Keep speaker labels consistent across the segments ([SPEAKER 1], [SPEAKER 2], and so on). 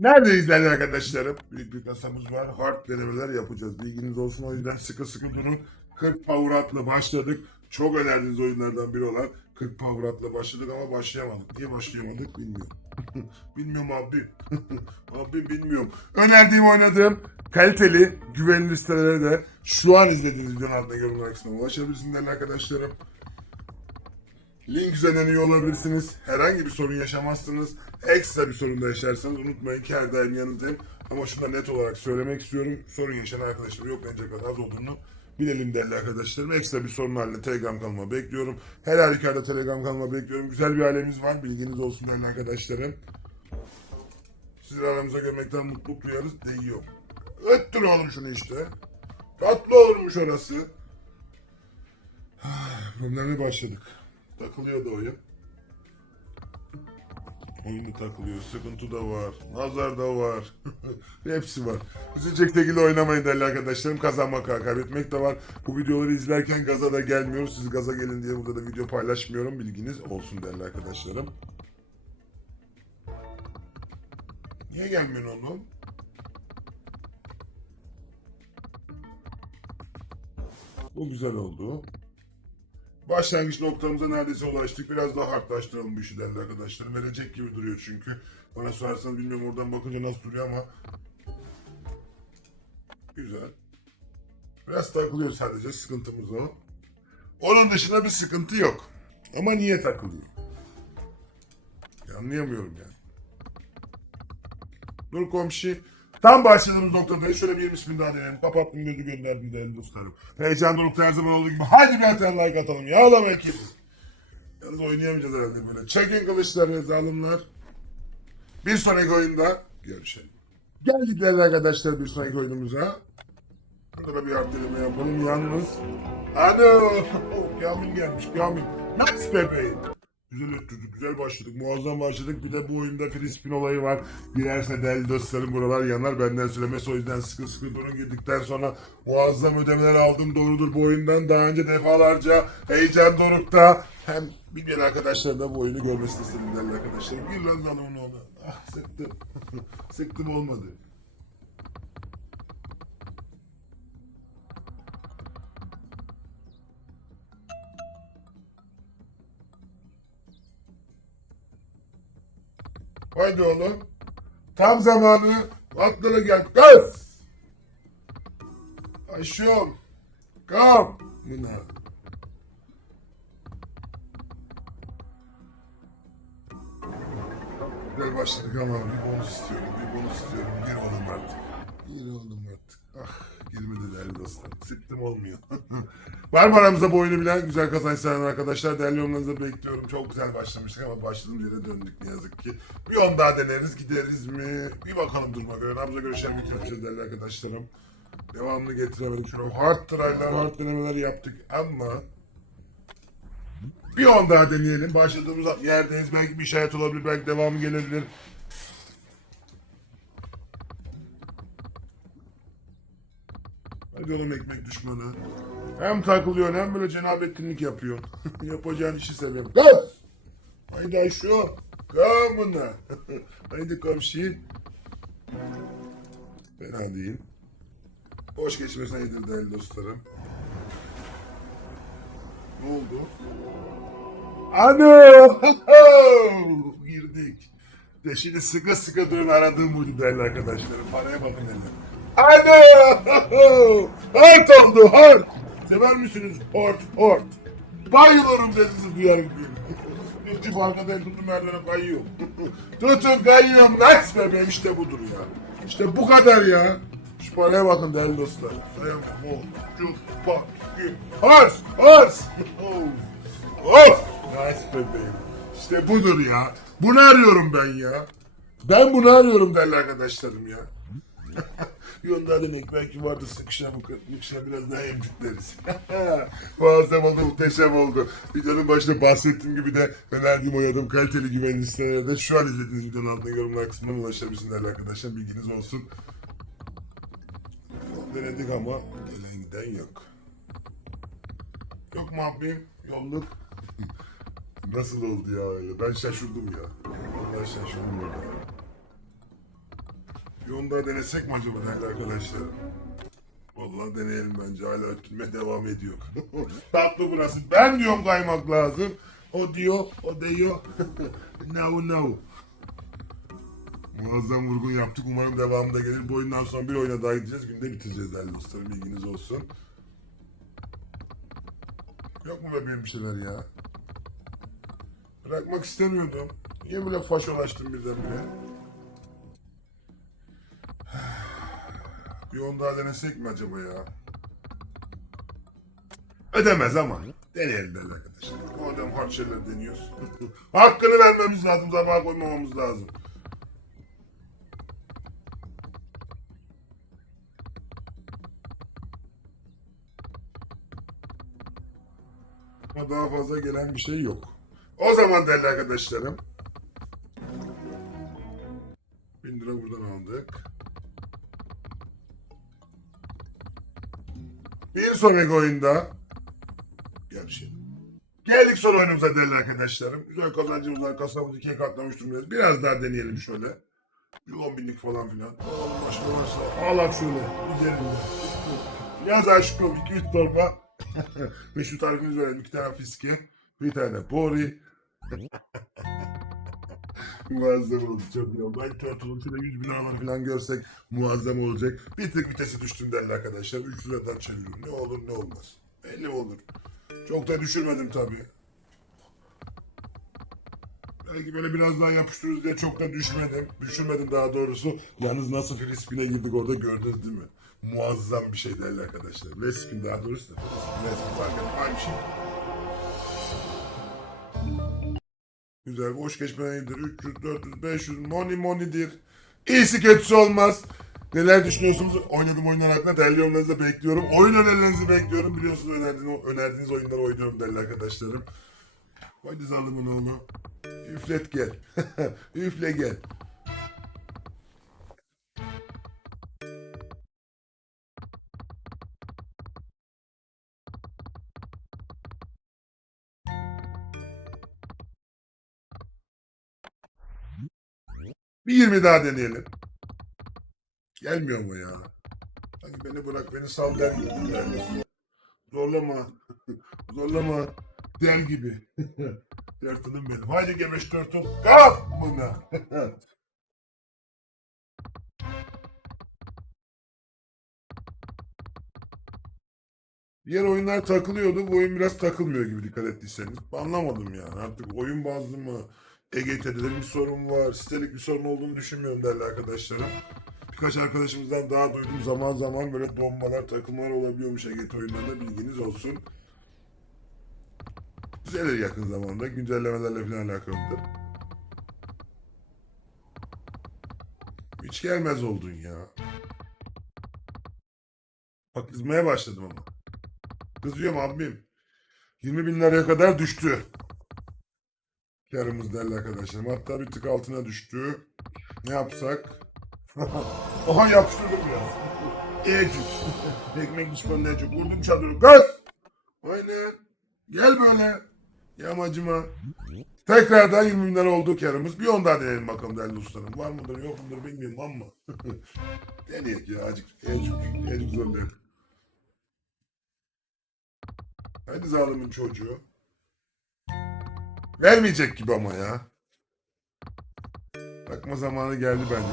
[SPEAKER 1] Neredeyiz değerli arkadaşlarım? Büyük bir kasamız var. Hard denemeler yapacağız. Bilginiz olsun o yüzden sıkı sıkı durun. 40 power başladık. Çok önerdiğiniz oyunlardan biri olan 40 power başladık ama başlayamadık. Niye başlayamadık bilmiyorum. bilmiyorum abi. abi bilmiyorum. Önerdiğim oynadığım kaliteli, güvenilir sitelere de şu an izlediğiniz videonun altında yorumlar kısmına ulaşabilirsiniz değerli arkadaşlarım. Link üzerinden üye olabilirsiniz. Herhangi bir sorun yaşamazsınız. Ekstra bir sorun da yaşarsanız unutmayın ki her daim yanınızdayım. Ama şunu da net olarak söylemek istiyorum. Sorun yaşayan arkadaşlar yok bence kadar az olduğunu bilelim değerli arkadaşlarım. Ekstra bir sorun haline Telegram kanalıma bekliyorum. Her halükarda Telegram kanalıma bekliyorum. Güzel bir ailemiz var. Bilginiz olsun değerli arkadaşlarım. Sizleri aramıza görmekten mutluluk duyarız. Değiyor. Öttür oğlum şunu işte. Tatlı olurmuş orası. Problemle başladık. Takılıyordu oyun. Oyunda takılıyor. Sıkıntı da var. Nazar da var. Hepsi var. Üzülecek şekilde oynamayın değerli arkadaşlarım. Kazanmak kaybetmek de var. Bu videoları izlerken gaza da gelmiyoruz. Siz gaza gelin diye burada da video paylaşmıyorum. Bilginiz olsun değerli arkadaşlarım. Niye gelmiyorsun oğlum? Bu güzel oldu. Başlangıç noktamıza neredeyse ulaştık. Biraz daha hardlaştıralım bu işi değerli arkadaşlarım. Verecek gibi duruyor çünkü. Bana sorarsanız bilmiyorum oradan bakınca nasıl duruyor ama. Güzel. Biraz takılıyor sadece sıkıntımız o. Onun dışında bir sıkıntı yok. Ama niye takılıyor? Ya anlayamıyorum yani. Dur komşu. Tam başladığımız noktada şöyle bir 20 bin daha deneyelim. Kapattım gözü gönderdim değerli dostlarım. Heyecan dorukta her zaman olduğu gibi. Hadi bir tane like atalım. Yağlam ekip. Yalnız oynayamayacağız herhalde böyle. Çekin kılıçları zalimler. Bir sonraki oyunda görüşelim. Geldik değerli arkadaşlar bir sonraki oyunumuza. Burada da bir arteleme yapalım yalnız. Ano! Kamil gelmiş Kamil. Nice bebeğim. Güzel öttürdük, güzel başladık, muazzam başladık. Bir de bu oyunda Crispin olayı var. Girerse değerli dostlarım buralar yanar. Benden söylemesi o yüzden sıkı sıkı durun girdikten sonra muazzam ödemeler aldım. Doğrudur bu oyundan daha önce defalarca heyecan dorukta. Hem bilmeyen arkadaşlar da bu oyunu görmesini istedim değerli arkadaşlar. Bir lan zalımın oğlu. Ah sıktım. sıktım olmadı. Haydi oğlum. Tam zamanı. Atlara gel. Kız! Aşığım. Kam. Buna. Gel başladık ama bir bonus istiyorum. Bir bonus istiyorum. Gir oğlum artık. Gir oğlum artık. Ah girmedi değerli dostlar. Sıktım olmuyor. Var mı aramızda bu oyunu bilen güzel kazanç sağlayan arkadaşlar? Değerli yorumlarınızı bekliyorum. Çok güzel başlamıştık ama başladığımız yere döndük ne yazık ki. Bir on daha deneriz gideriz mi? Bir bakalım duruma göre. Nabza göre şerbet yapacağız değerli arkadaşlarım. Devamlı getiremedik. Şöyle hard try'lar, hard denemeler yaptık ama bir on daha deneyelim. Başladığımız yerdeyiz. Belki bir işaret olabilir. Belki devamı gelebilir. Oğlum ekmek düşmanı. Hem takılıyor hem böyle cenabettinlik yapıyor. Yapacağın işi seviyorum. Kız! Haydi Ayşo. Kamına. Haydi komşu. Fena değil. Boş geçmesine iyidir değerli dostlarım. Ne oldu? Ano! Girdik. De şimdi sıkı sıkı durun aradığım buydu değerli arkadaşlarım. Paraya bakın hele. Ano! Hort oldu hort. Sever misiniz hort hort? Bayılırım sesinizi duyar gibi. Bir çift arkadan tuttum yerlere kayıyor. Tutun kayıyorum. Nice bebeğim işte budur ya. İşte bu kadar ya. Şu paraya bakın değerli dostlar. Sayamam. Oh, cuk, bak. Hors, hors. Of! Nice bebeğim. İşte budur ya. Bunu arıyorum ben ya. Ben bunu arıyorum değerli arkadaşlarım ya. Bir onda demek belki vardı sıkışa bu sıkışa biraz daha emcikleriz. Muazzam oldu, muhteşem oldu. Videonun başında bahsettiğim gibi de önerdiğim oynadığım kaliteli güvenli sitelere şu an izlediğiniz videonun altında yorumlar kısmına ulaşabilirsiniz arkadaşlar. Bilginiz olsun. Denedik ama gelen giden yok. Yok mu abim? Yolluk. Nasıl oldu ya öyle? Ben şaşırdım ya. Ben şaşırdım ya. Bir onu daha denesek mi acaba değerli arkadaşlar? Vallahi deneyelim bence hala ötülmeye devam ediyor. Tatlı burası. Ben diyorum kaymak lazım. O diyor, o diyor. no no. Muazzam vurgun yaptık. Umarım devamında gelir. Bu oyundan sonra bir oyuna daha gideceğiz. Günde bitireceğiz değerli dostlarım. Bilginiz olsun. Yok mu bebeğim bir şeyler ya? Bırakmak istemiyordum. Niye böyle faşolaştım birdenbire? Bir on daha denesek mi acaba ya? Ödemez ama. Deneyelim değerli arkadaşlar. Madem hard şeyler deniyoruz. Hakkını vermemiz lazım. Zaman koymamamız lazım. Ama daha fazla gelen bir şey yok. O zaman değerli arkadaşlarım. 1000 lira buradan aldık. Bir sonraki oyunda görüşelim. Geldik son oyunumuza değerli arkadaşlarım. Güzel kazancımız var. Kasamızı ikiye katlamış durumdayız. Biraz daha deneyelim şöyle. Bir 10 binlik falan filan. Allah aşkına varsa ağlak şöyle. Üzerinde. Biraz aşkım 2-3 torba. Ve şu tarifimizi verelim. İki tane fiske. Bir tane bori. muazzam oldu. Ay Turtle'ın şöyle 100 bin liralar falan görsek muazzam olacak. Bir tık vitesi düştüm derler arkadaşlar. 3 liradan çeviriyorum. Ne olur ne olmaz. Belli olur. Çok da düşürmedim tabii. Belki böyle biraz daha yapıştırırız diye çok da düşmedim. Düşürmedim daha doğrusu. Yalnız nasıl free spin'e girdik orada gördünüz değil mi? Muazzam bir şey değerli arkadaşlar. Red spin daha doğrusu da. Fark etmez. Aynı şey. Güzel boş geçmeden iyidir. 300, 400, 500 money money'dir. İyisi kötüsü olmaz. Neler düşünüyorsunuz? Oynadığım oyunlar hakkında değerli yorumlarınızı bekliyorum. Oyun önerilerinizi bekliyorum. Biliyorsunuz önerdiğiniz, önerdiğiniz oyunları oynuyorum değerli arkadaşlarım. Haydi zalımın oğlu. Üflet gel. Üfle gel. Bir 20 daha deneyelim. Gelmiyor mu ya? Sanki beni bırak beni sal der gibi. Zorlama. Zorlama. Der gibi. Dörtünüm benim. Haydi gebeş dörtüm. Kalk buna. Diğer oyunlar takılıyordu. Bu oyun biraz takılmıyor gibi dikkat ettiyseniz. Anlamadım yani. Artık oyun bazlı mı? EGT'de bir sorun var. Sitelik bir sorun olduğunu düşünmüyorum değerli arkadaşlarım. Birkaç arkadaşımızdan daha duydum. Zaman zaman böyle donmalar, takılmalar olabiliyormuş EGT oyunlarında. Bilginiz olsun. Düzelir yakın zamanda. Güncellemelerle falan alakalıdır. Hiç gelmez oldun ya. Bak kızmaya başladım ama. Kızıyorum abim. 20 bin liraya kadar düştü. Karımız değerli arkadaşlarım. Hatta bir tık altına düştü. Ne yapsak? Aha yapıştırdım ya. Ecik. Ekmek düşmanı Ecik. Vurdum çadırı. Gaz! Aynen. Gel böyle. Yamacıma. Tekrardan 20 bin lira oldu karımız. Bir on daha deneyelim bakalım değerli dostlarım. Var mıdır yok mudur bilmiyorum ama. Deneyek ya acık. Ecik. Ecik zorla. Hadi zalimin çocuğu. Vermeyecek gibi ama ya. Bakma zamanı geldi bence.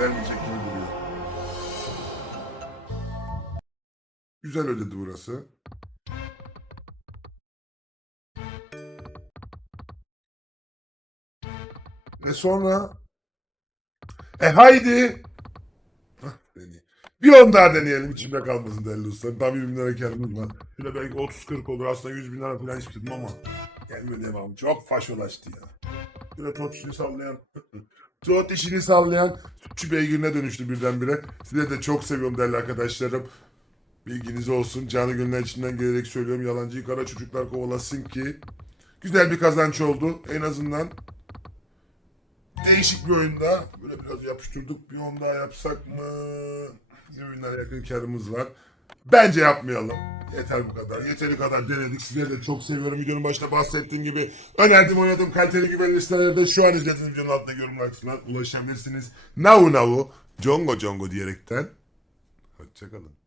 [SPEAKER 1] Vermeyecek gibi duruyor. Güzel ödedi burası. Ve sonra... E haydi! Bir on daha deneyelim içimde kalmasın değerli dostlar. Tam 20 lira karımız var. Şöyle belki 30-40 olur aslında 100 bin lira falan istedim ama gelmedi devamı. Çok faşolaştı ya. Şöyle tot işini sallayan, tot işini sallayan sütçü beygirine dönüştü birdenbire. Size de çok seviyorum değerli arkadaşlarım. Bilginiz olsun. Canı gönüller içinden gelerek söylüyorum. Yalancıyı kara çocuklar kovalasın ki. Güzel bir kazanç oldu. En azından değişik bir oyunda. Böyle biraz yapıştırdık. Bir on daha yapsak mı? 20 binlere yakın karımız var. Bence yapmayalım. Yeter bu kadar. Yeteri kadar denedik. Sizleri de çok seviyorum. Videonun başında bahsettiğim gibi önerdiğim oynadığım kaliteli güvenli sitelerde şu an izlediğiniz videonun altında yorumlar kısmına ulaşabilirsiniz. Navu navu. Congo Congo diyerekten. Hoşçakalın.